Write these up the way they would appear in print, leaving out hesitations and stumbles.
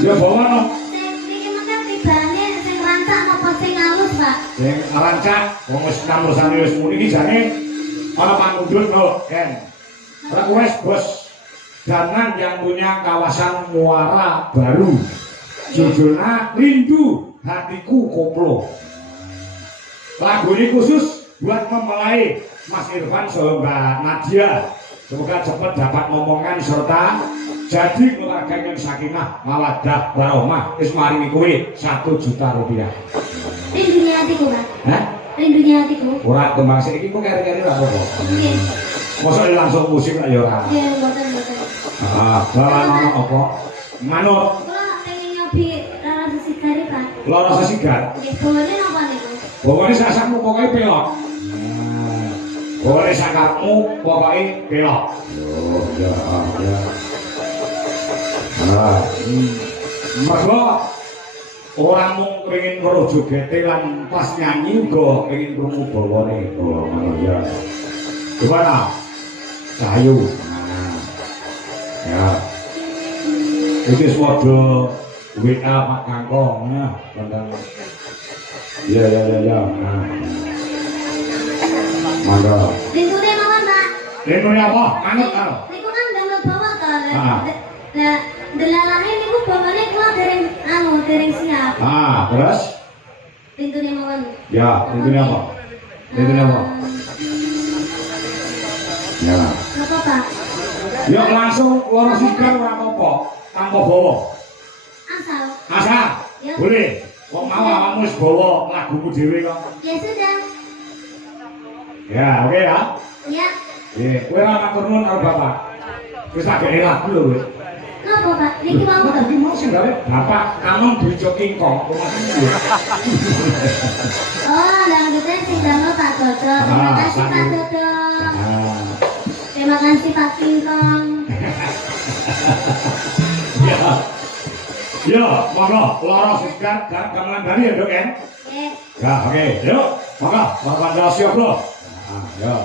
Ya bawa no. Sing makan tibane sing rancak apa sing halus, Pak? Sing rancak, wong wis kamrusane wis muni iki jane ana pangundut lho, Ken. Request bos Danan yang punya kawasan Muara Baru. Jujurnya rindu hatiku koplo. Lagu ini khusus buat mempelai Mas Irfan sama Mbak Nadia. Semoga cepat dapat momongan serta jadi keluarga yang sakinah, mawadah, warahmah. Wis maringi kowe 1 juta rupiah. Rindunya hatiku, Pak. Hah? Rindunya hatiku. Ora kembang sik iki kok kere-kere ora apa-apa. Nggih. Mosok langsung musik lah ya ora. Nggih, mboten. Ah, bawa apa? Manut. Kula pengen nyobi rara sesigari, Pak. Lara sesigar. Nggih, bawane napa niku? Bawane sasakmu pokoke pelok. Bawane sakapmu pokoke pelok. Oh, ya. Mergo orang mung pengen weruh jogete lan pas nyanyi uga pengen krungu bawane. Oh, ngono ya. Gimana? Sayu. Ya. Iki swada WA Pak Kangkong ya, tentang ya. Nah. Mangga. Rintune mawon, Pak. Rintune apa? Manut karo. Niku kan damel bawa to. Ah. Lah delalahe niku bawane kula dereng siap. Ah, terus? Rintune mawon. Ya, rintune apa? Rintune apa? Ya. Napa, Pak? Ya langsung lara sigar ora apa-apa, tanpa bawa. Asal. Asal. Ya. Boleh. Wong mau awakmu wis bawa lagumu dhewe kok. Ya sudah. Ya, oke ya. Ya. Nggih, kowe ora matur nuwun karo Bapak. Wis tak gene lagu lho kowe. Napa, Pak? Niki mau to. Iki mau sing gawe Bapak kanon Bejo Kingkong. Oh, langgutnya sing damel Pak Dodo. Terima kasih Pak Dodo. Terima kasih Pak Kingkong. Ya, monggo lara sigar dan gamelan Bali ya, Dok ya. Nggih. Ya, oke. Yuk, monggo Bapak siap, Bro. Nah, ya.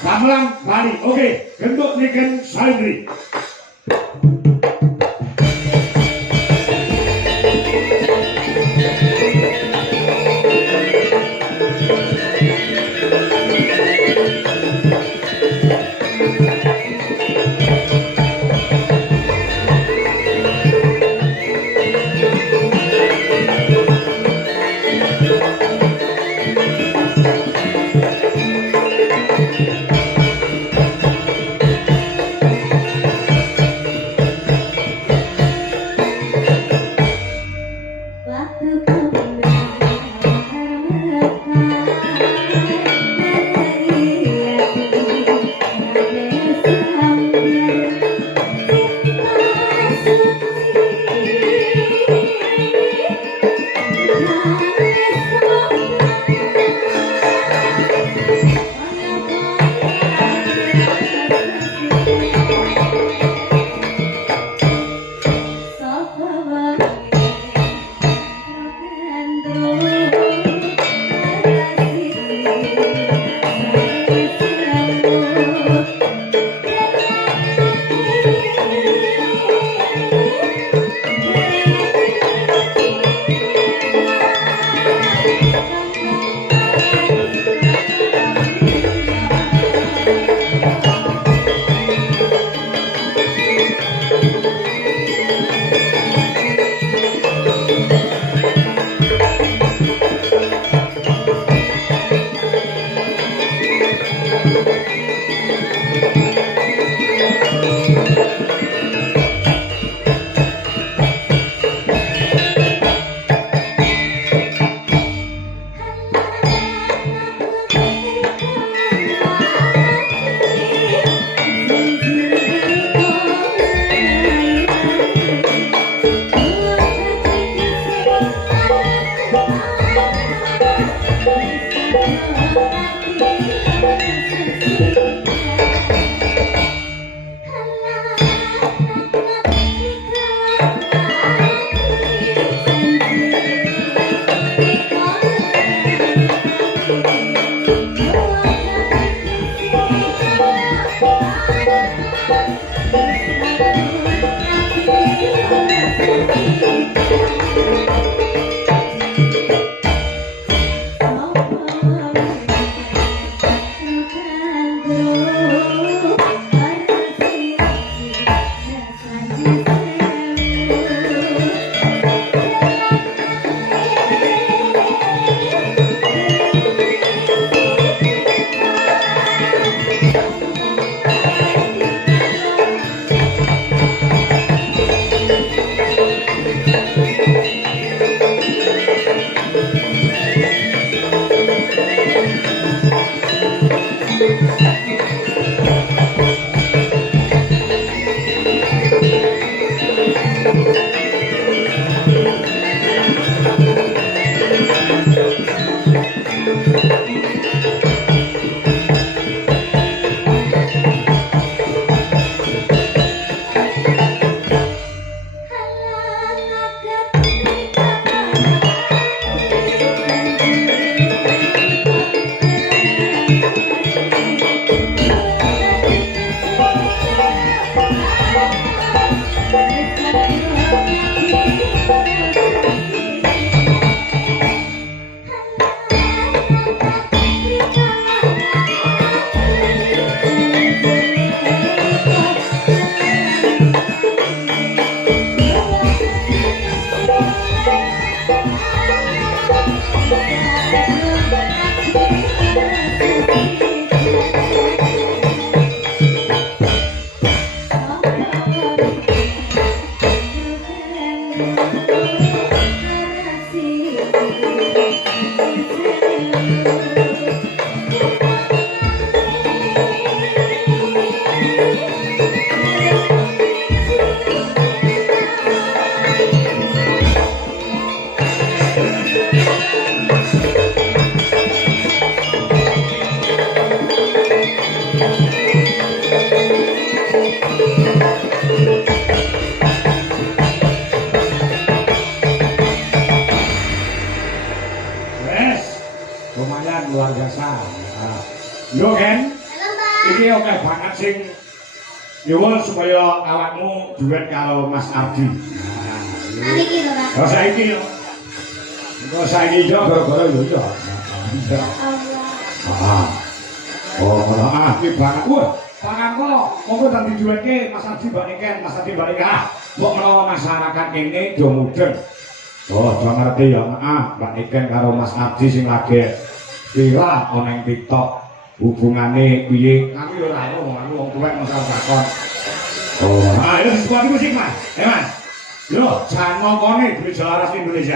Gamelan Bali. Oke, bentuk niken Saindri. Thank you. Lumayan luar biasa. Yo Ken, Halo Mbak. iki oke banget sing nyuwun supaya awakmu duet karo Mas Ardi. Hari ini loh Mbak. Kalau saiki yo. Kalau saiki yo gara-gara yo yo. Allah. Oh, iki banget. Wah, pangangko monggo dadi duetke Mas Ardi Mbak Niken, Mas Ardi Mbak Niken. Mbok menawa masyarakat kene do mudeng. Oh, do ngerti ya, Mbak Niken karo Mas Ardi sing lagi viral ana ing TikTok. Hubungane piye? Aku yo ora ero, aku wong tuwek masalah takon. Oh, ayo sebuah musik Mas. Mas. Yo, jangan ngomongin duit Jalaras Indonesia.